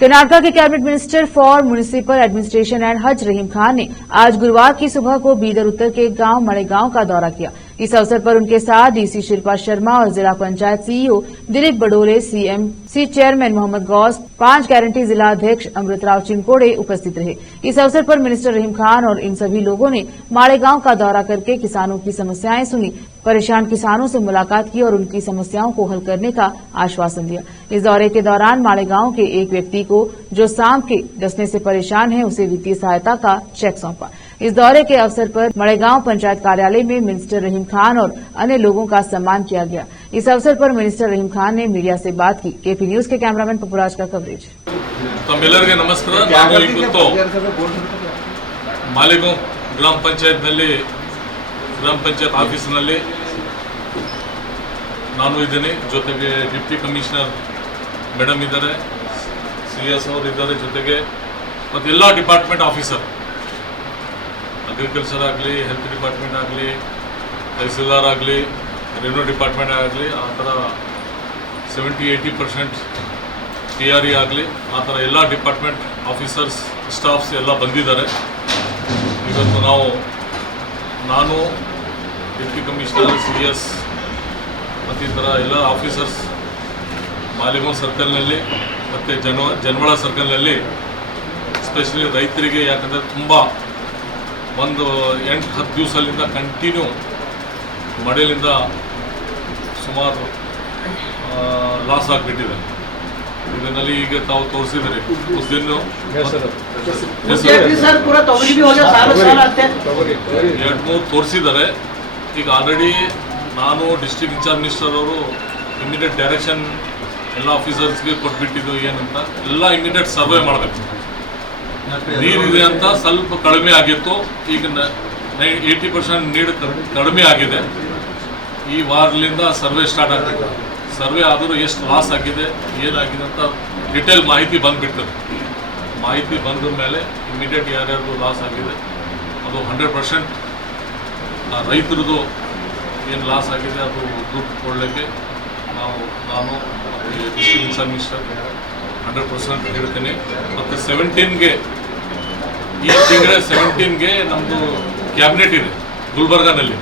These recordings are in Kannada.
कर्नाटक के cabinet minister for municipal administration and हज रहीम खान ने आज गुरुवार की सुबह को बीदर उत्तर के गांव मड़ेगांव का दौरा किया। इस अवसर पर उनके साथ डीसी शिल्पा शर्मा और जिला panchayat CEO Dilip Badole, CMC chairman Mohammad Gaus, 5 guarantee जिला अध्यक्ष अमृतराव चिंकोड़े उपस्थित रहे। इस अवसर पर मिनिस्टर रहीम खान और इन सभी लोगों ने माड़ेगांव का दौरा करके किसानों की समस्याएं सुनी, परेशान किसानों से मुलाकात की और उनकी समस्याओं को हल करने का आश्वासन दिया। इस दौरे के दौरान माड़ेगांव के एक व्यक्ति को जो सांप के डसने से परेशान है उसे वित्तीय सहायता का चेक सौंपा। इस दौरे के अवसर पर मड़ेगांव पंचायत कार्यालय में मिनिस्टर रहीम खान और अन्य लोगों का सम्मान किया गया। इस अवसर पर मिनिस्टर रहीम खान ने मीडिया से बात की। केपी न्यूज के कैमरामैन पपुराज का कवरेज। तಮ್ಮೆಲ್ಲರಿಗೆ ನಮಸ್ಕಾರ। ನಾನು ಇವತ್ತು ಮಾಲೆಗಾಂವ್ ಗ್ರಾಮ ಪಂಚಾಯತ್ ಆಫೀಸ್ನಲ್ಲಿ ನಾನು ಇದ್ದೇನೆ, ಜೊತೆಗೆ ಡಿಪ್ಟಿ ಕಮಿಷನರ್ ಮೇಡಮ್ ಇದ್ದಾರೆ, ಸಿಎಸ್ ಅವರು ಇದ್ದಾರೆ, ಜೊತೆಗೆ ಮತ್ತು ಎಲ್ಲ ಡಿಪಾರ್ಟ್ಮೆಂಟ್ ಆಫೀಸರ್, ಅಗ್ರಿಕಲ್ಚರ್ ಆಗಲಿ, ಹೆಲ್ತ್ ಡಿಪಾರ್ಟ್ಮೆಂಟ್ ಆಗಲಿ, ತಹಸೀಲ್ದಾರ್ ಆಗಲಿ, ರೆವಿನ್ಯೂ ಡಿಪಾರ್ಟ್ಮೆಂಟ್ ಆಗಲಿ, ಆ ಥರ 70-80% TRE ಆಗಲಿ, ಆ ಥರ ಎಲ್ಲ ಡಿಪಾರ್ಟ್ಮೆಂಟ್ ಆಫೀಸರ್ಸ್, ಸ್ಟಾಫ್ಸ್ ಎಲ್ಲ ಬಂದಿದ್ದಾರೆ. ಇವತ್ತು ನಾನು ಡಿಪ್ಟಿ ಕಮಿಷನರ್, CS ಮತ್ತು ಈ ಥರ ಎಲ್ಲ ಆಫೀಸರ್ಸ್ ಮಾಲೆಗಾಂವ್ ಸರ್ಕಲ್ನಲ್ಲಿ ಮತ್ತು ಜನವಾಳ ಸರ್ಕಲ್ನಲ್ಲಿ ಎಸ್ಪೆಷಲಿ ರೈತರಿಗೆ, ಯಾಕಂದರೆ ತುಂಬ ಒಂದು 8-10 ದಿವಸದಿಂದ ಕಂಟಿನ್ಯೂ ಮಳೆಯಿಂದ ಸುಮಾರು ಲಾಸ್ ಆಗಿಬಿಟ್ಟಿದೆ. ಇದರಲ್ಲಿ ಈಗ ತಾವು ತೋರಿಸಿದರೆ 2-3 ತೋರಿಸಿದ್ದಾರೆ. ಈಗ ಆಲ್ರೆಡಿ ನಾನು ಡಿಸ್ಟ್ರಿಕ್ಟ್ ಇನ್ಚಾರ್ಜ್ ಮಿನಿಸ್ಟರ್ ಅವರು ಇಮಿಡಿಯೇಟ್ ಡೈರೆಕ್ಷನ್ ಎಲ್ಲ ಆಫೀಸರ್ಸ್ಗೆ ಕೊಟ್ಬಿಟ್ಟಿದ್ದು ಏನಂತ, ಎಲ್ಲ ಇಮಿಡಿಯೇಟ್ ಸರ್ವೆ ಮಾಡಬೇಕು. ನೀರಿದೆ ಅಂತ ಸ್ವಲ್ಪ ಕಡಿಮೆ ಆಗಿತ್ತು, ಈಗ 80% ನೀರು ಕಡಿಮೆ ಆಗಿದೆ. ಈ ವಾರದಿಂದ ಸರ್ವೆ ಸ್ಟಾರ್ಟ್ ಆಗ್ತದೆ. ಸರ್ವೆ ಆದರೂ ಎಷ್ಟು ಲಾಸ್ ಆಗಿದೆ, ಏನಾಗಿದೆ ಅಂತ ಡಿಟೇಲ್ ಮಾಹಿತಿ ಬಂದುಬಿಡ್ತದೆ. ಮಾಹಿತಿ ಬಂದ ಮೇಲೆ ಇಮಿಡಿಯೇಟ್ ಯಾರ್ಯಾರು ಲಾಸ್ ಆಗಿದೆ ಅದು 100% ರೈತರದು ಏನು ಲಾಸ್ ಆಗಿದೆ ಅದು ದುಡ್ಡು ಕೊಡಲಿಕ್ಕೆ ನಾನು ಡಿಸ್ಟ್ರಿಕ್ಟ್ ಇನ್ಚಾರ್ಜ್ ಮಿನಿಸ್ಟರ್ 100% ಹೇಳ್ತೀನಿ. ಮತ್ತು 17ಗೆ ಈ ತಿಂಗಳ 17ಗೆ ನಮ್ಮದು ಕ್ಯಾಬಿನೆಟ್ ಇದೆ ಗುಲ್ಬರ್ಗಾನಲ್ಲಿ.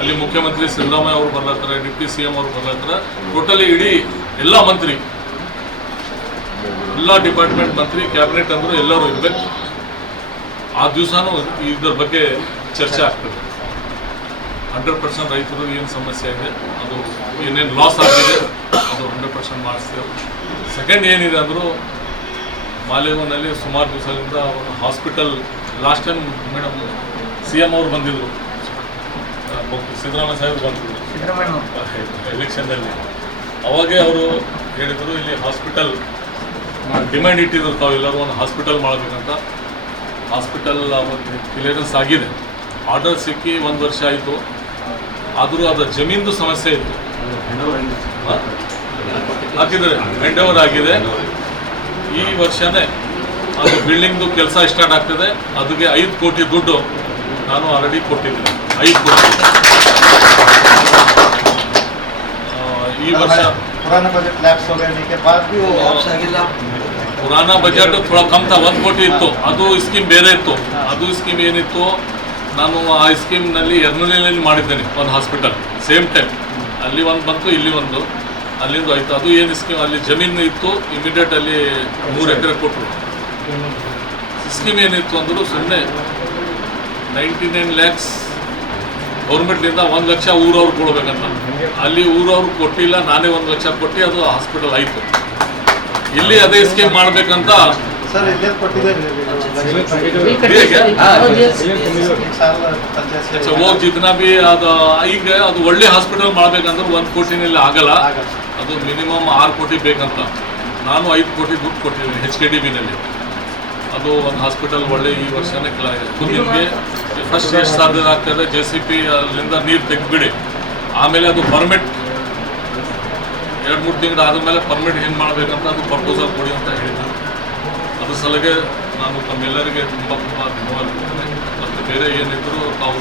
ಅಲ್ಲಿ ಮುಖ್ಯಮಂತ್ರಿ ಸಿದ್ದರಾಮಯ್ಯ ಅವರು ಬರ್ಲತ್ತಾರೆ, ಡಿಪ್ಟಿ CM ಅವರು ಬರ್ಲತ್ತಾರೆ. ಟೋಟಲಿ ಇಡೀ ಎಲ್ಲ ಮಂತ್ರಿ, ಎಲ್ಲ ಡಿಪಾರ್ಟ್ಮೆಂಟ್ ಮಂತ್ರಿ, ಕ್ಯಾಬಿನೆಟ್ ಅಂದರೂ ಎಲ್ಲರೂ ಇರಬೇಕು. ಆ ದಿವಸನೂ ಇದ್ರ ಬಗ್ಗೆ ಚರ್ಚೆ ಆಗ್ತದೆ. 100% ರೈತರು ಏನು ಸಮಸ್ಯೆ ಇದೆ, ಅದು ಏನೇನು ಲಾಸ್ ಆಗಿದೆ ಅದು 100% ಮಾಡಿಸ್ತೇವೆ. ಸೆಕೆಂಡ್ ಏನಿದೆ ಅಂದರೂ ಮಾಲೆಗಾಂವ್ನಲ್ಲಿ ಸುಮಾರು ದಿವಸದಿಂದ ಒಂದು hospital, last time madam CM ಅವರು ಬಂದಿದ್ದರು, ಸಿದ್ದರಾಮಯ್ಯ ಸಾಹೇಬರು ಬಂದಿದ್ದರು ಎಲೆಕ್ಷನ್ನಲ್ಲಿ. ಅವಾಗೇ ಅವರು ಹೇಳಿದರು ಇಲ್ಲಿ ಹಾಸ್ಪಿಟಲ್ ಡಿಮ್ಯಾಂಡ್ ಇಟ್ಟಿದ್ರು, ತಾವೆಲ್ಲರೂ ಒಂದು ಹಾಸ್ಪಿಟಲ್ ಮಾಡಬೇಕಂತ. ಹಾಸ್ಪಿಟಲ್ ಅವತ್ತು ಕ್ಲಿಯರೆನ್ಸ್ ಆಗಿದೆ, ಆರ್ಡರ್ ಸಿಕ್ಕಿ 1 ವರ್ಷ ಆಯಿತು. ಆದರೂ ಅದರ ಜಮೀನ್ದು ಸಮಸ್ಯೆ ಇತ್ತು, ಹಾಕಿದರೆ ಹ್ಯಾಂಡ್ ಓವರ್ ಆಗಿದೆ. ಈ ವರ್ಷನೇ ಅದು ಬಿಲ್ಡಿಂಗ್ದು ಕೆಲಸ ಸ್ಟಾರ್ಟ್ ಆಗ್ತದೆ. ಅದಕ್ಕೆ 5 ಕೋಟಿ ದುಡ್ಡು ನಾನು ಆಲ್ರೆಡಿ ಕೊಟ್ಟಿದ್ದೀನಿ. 5 ಕೋಟಿ ಈ ವರ್ಷ पुराना बजट लैप्स हो गए के बाद भी वो वापस ಆಗಿಲ್ಲ. ಪುರಾಣ ಬಜೆಟ್ ಥೋड़ा ಕಮ್ ತಾ, 1 ಕೋಟಿ ಇತ್ತು. ಅದು ಸ್ಕೀಮ್ ಬೇರೆ ಇತ್ತು. ಅದು ಸ್ಕೀಮ್ ಏನಿತ್ತು, ನಾನು ಆ ಸ್ಕೀಮ್ನಲ್ಲಿ ಯರ್ನಳ್ಳಿಯಲ್ಲಿ ಮಾಡಿದ್ದೇನೆ ಒಂದು ಹಾಸ್ಪಿಟಲ್. ಸೇಮ್ ಟೈಮ್ ಅಲ್ಲಿ ಒಂದು ಬಂತು, ಇಲ್ಲಿ ಒಂದು, ಅಲ್ಲಿಂದ ಆಯಿತು. ಅದು ಏನು ಸ್ಕೀಮ್, ಅಲ್ಲಿ ಜಮೀನು ಇತ್ತು, ಇಮಿಡಿಯೇಟ್ ಅಲ್ಲಿ 3 ಎಕರೆ ಕೊಟ್ಟರು. ಸ್ಕೀಮ್ ಏನಿತ್ತು ಅಂದರೂ ಸುಮ್ಮನೆ 99 lakhs ಗೌರ್ಮೆಂಟ್ನಿಂದ 1 ಲಕ್ಷ ಊರವ್ರು ಕೊಡ್ಬೇಕಂತ. ಅಲ್ಲಿ ಊರವ್ರು ಕೊಟ್ಟಿಲ್ಲ, ನಾನೇ 1 ಲಕ್ಷ ಕೊಟ್ಟು ಅದು ಹಾಸ್ಪಿಟಲ್ ಆಯಿತು. ಇಲ್ಲಿ ಅದೇ ಸ್ಕೀಮ್ ಮಾಡಬೇಕಂತ ಹೋಗಿ ಜಿತ್ನಾ ಬಿ ಅದು ಈಗ ಅದು ಒಳ್ಳೆ ಹಾಸ್ಪಿಟಲ್ ಮಾಡಬೇಕಂದ್ರೆ 1 ಕೋಟಿನಲ್ಲಿ ಆಗಲ್ಲ. ಅದು ಮಿನಿಮಮ್ 6 ಕೋಟಿ ಬೇಕಂತ. ನಾನು 5 ಕೋಟಿ ದುಡ್ಡು ಕೊಟ್ಟಿದ್ದೀನಿ HKDBನಲ್ಲಿ. ಅದು ಒಂದು ಹಾಸ್ಪಿಟಲ್ ಒಳ್ಳೆ ಈ ವರ್ಷನೇ ನಿಮಗೆ ಫಸ್ಟ್ ಎಷ್ಟು ಸಾಧ್ಯ ಆಗ್ತದೆ, JCP ಅಲ್ಲಿಂದ ನೀರು ತೆಗೆದುಬಿಡಿ. ಆಮೇಲೆ ಅದು ಪರ್ಮಿಟ್ 2-3 ತಿಂಗಳು ಆದಮೇಲೆ ಪರ್ಮಿಟ್ ಹೆಂಗೆ ಮಾಡಬೇಕಂತ ಅದು ಪ್ರಪೋಸಲ್ ಕೊಡಿ ಅಂತ ಹೇಳಿದ್ರು. ಅದ್ರ ಸಲಗೆ ನಾನು ತಮ್ಮೆಲ್ಲರಿಗೆ ತುಂಬ ಧನ್ಯವಾದ ಕೊಡ್ತೇನೆ. ಮತ್ತು ಬೇರೆ ಏನಿದ್ರು ತಾವು